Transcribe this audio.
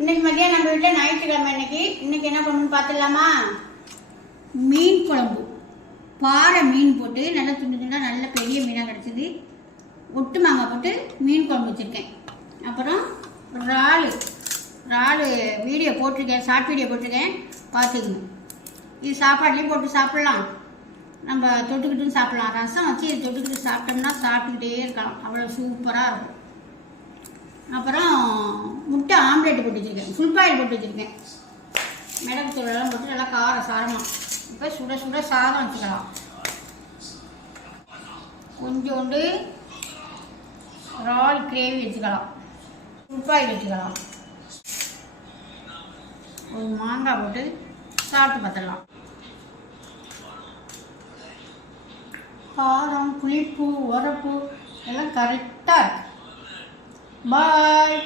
இன்னைக்கு மதியம் நம்ம வீட்டில் ஞாயிற்றுக்கிழமை இன்னைக்கு என்ன பண்ணணும்னு பார்த்துடலாமா? மீன் குழம்பு, பாறை மீன் போட்டு நல்லா துண்டு துண்டாக நல்ல பெரிய மீனாக கிடச்சிது. ஒட்டு மாங்காய் போட்டு மீன் குழம்பு வச்சுருக்கேன். அப்புறம் இறால் வீடியோ போட்டிருக்கேன், ஷார்ட் வீடியோ போட்டிருக்கேன், பார்த்துக்கணும். இது சாப்பாட்லேயும் போட்டு சாப்பிட்லாம், நம்ம தொட்டுக்கிட்டும் சாப்பிட்லாம். ரசம் வச்சு இது தொட்டுக்கிட்டு சாப்பிட்டோம்னா சாப்பிட்டுக்கிட்டே இருக்கலாம், அவ்வளோ சூப்பராக இருக்கும். அப்புறம் முட்டை ஆம்லேட் போட்டு வச்சுருக்கேன், ஃபுல் பாயில் போட்டு வச்சுருக்கேன். மிளகு தூளெல்லாம் போட்டு நல்லா காரம் சாரமாக. இப்போ சுட சுட சாதம் வச்சுக்கலாம். கொஞ்சோண்டு இறால் கிரேவி வச்சுக்கலாம், ஃபுல் பாயில் வச்சுக்கலாம். ஒரு மாங்காய் போட்டு சாப்பிட்டு பார்த்துடலாம். காரம், புளிப்பு, உரப்பு எல்லாம் கரெக்டாக இருக்கு. பாய்.